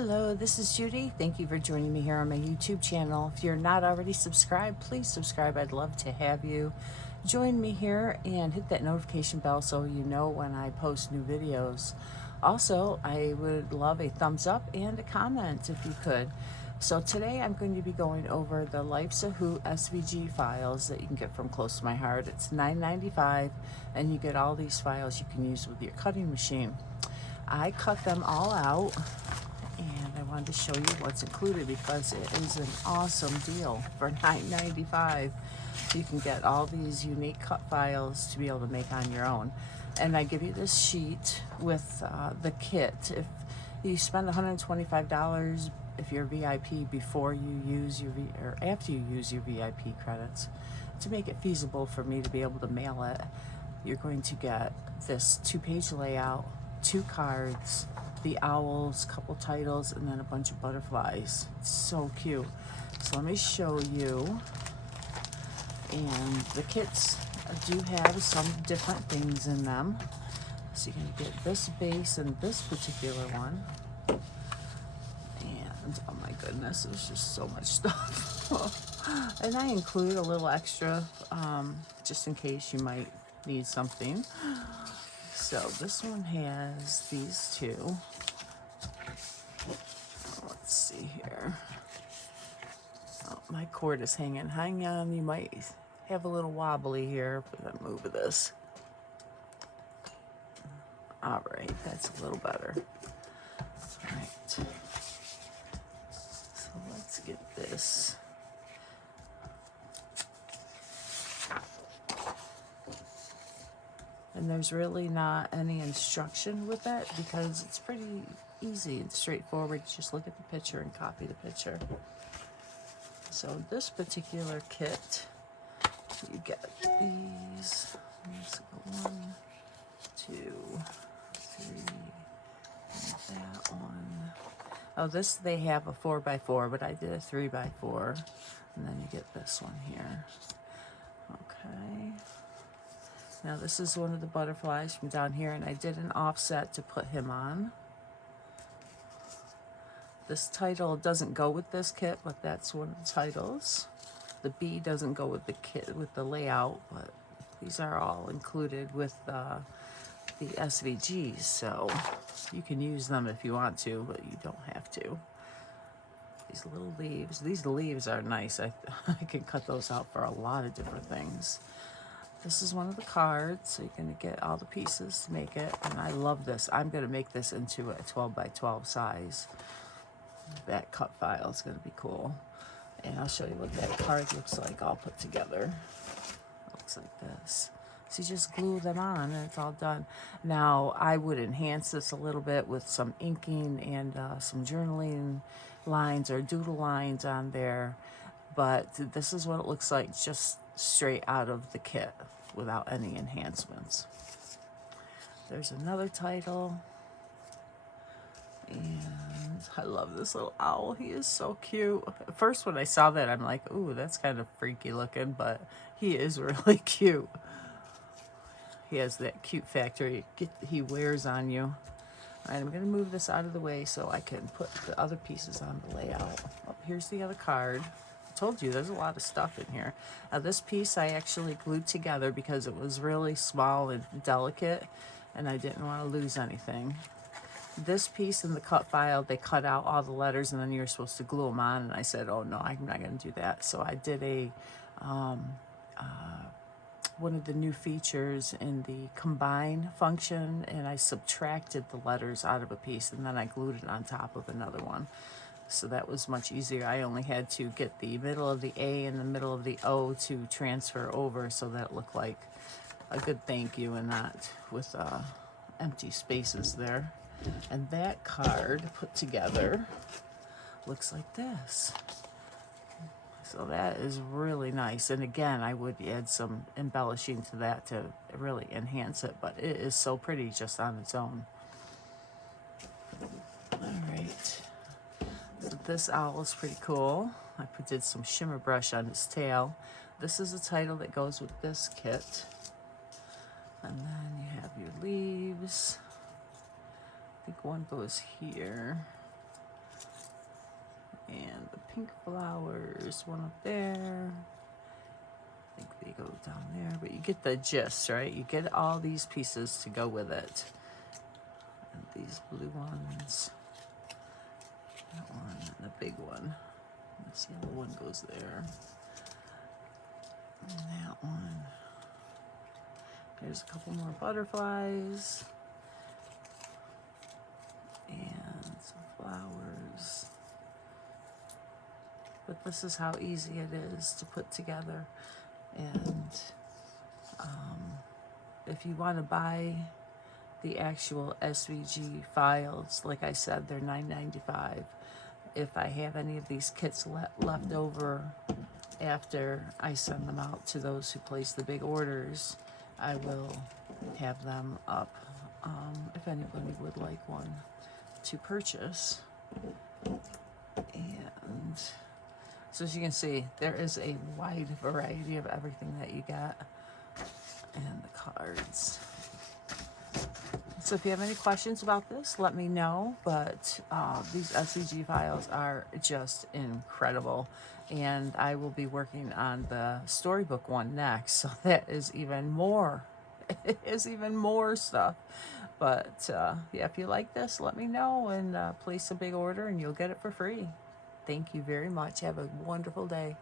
Hello, this is Judy. Thank you for joining me here on my YouTube channel. If you're not already subscribed, please subscribe. I'd love to have you join me here and hit that notification bell so you know when I post new videos. Also, I would love a thumbs up and a comment if you could. So today I'm going to be going over the Life's a Hoot SVG files that you can get from Close to My Heart. It's $9.95 and you get all these files you can use with your cutting machine. I cut them all out and I wanted to show you what's included because it is an awesome deal for $9.95. You can get all these unique cut files to be able to make on your own. And I give you this sheet with the kit. If you spend $125 if you're VIP before you use your or after you use your VIP credits, to make it feasible for me to be able to mail it, you're going to get this 2-page layout, 2 cards, the owls, couple titles, and then a bunch of butterflies. It's so cute. So let me show you. And the kits do have some different things in them. So you're going to get this base and this particular one. And oh my goodness, there's just so much stuff. And I include a little extra just in case you might need something. So this one has these two. Let's see here. Oh, my cord is hanging. Hang on, you might have a little wobbly here if I move this. All right, that's a little better. All right. So let's get this. And there's really not any instruction with it because it's pretty easy and straightforward. Just look at the picture and copy the picture. So this particular kit, you get these. Let's go 1, 2, 3, and that one. Oh, this they have a 4x4, but I did a 3x4, and then you get this one here. Okay. Now this is one of the butterflies from down here, and I did an offset to put him on. This title doesn't go with this kit, but that's one of the titles. The bee doesn't go with the kit, with the layout, but these are all included with the SVGs, so you can use them if you want to, but you don't have to. These little leaves, these leaves are nice. I can cut those out for a lot of different things. This is one of the cards, so you're going to get all the pieces to make it, and I love this. I'm going to make this into a 12x12 size. That cut file is going to be cool, and I'll show you what that card looks like all put together. It looks like this. So you just glue them on, and it's all done. Now, I would enhance this a little bit with some inking and some journaling lines or doodle lines on there, but this is what it looks like just straight out of the kit without any enhancements. There's another title, and I love this little owl. He is so cute. At first when I saw that, I'm like, ooh, that's kind of freaky looking, but he is really cute. He has that cute factor he wears on you. All right, I'm going to move this out of the way so I can put the other pieces on the layout. Oh, here's the other card. Told you there's a lot of stuff in here. Now this piece I actually glued together because it was really small and delicate and I didn't want to lose anything. This piece in the cut file, they cut out all the letters and then you're supposed to glue them on, and I said, oh no, I'm not going to do that. So I did a one of the new features in the combine function, and I subtracted the letters out of a piece and then I glued it on top of another one. So that was much easier. I only had to get the middle of the A and the middle of the O to transfer over so that it looked like a good thank you and not with empty spaces there. And that card put together looks like this. So that is really nice. And again, I would add some embellishing to that to really enhance it, but it is so pretty just on its own. All right. So this owl is pretty cool. I did some shimmer brush on his tail. This is a title that goes with this kit. And then you have your leaves. I think one goes here. And the pink flowers, one up there. I think they go down there, but you get the gist, right? You get all these pieces to go with it. And these blue ones. That one and the big one. This yellow one goes there. And that one. There's a couple more butterflies. And some flowers. But this is how easy it is to put together. And if you want to buy the actual SVG files, like I said, they're $9.95. If I have any of these kits left over after I send them out to those who place the big orders, I will have them up if anybody would like one to purchase. And so as you can see, there is a wide variety of everything that you get, and the cards. So if you have any questions about this, let me know. But these SVG files are just incredible. And I will be working on the storybook one next. So that is even more. It is even more stuff. But yeah, if you like this, let me know and place a big order and you'll get it for free. Thank you very much. Have a wonderful day.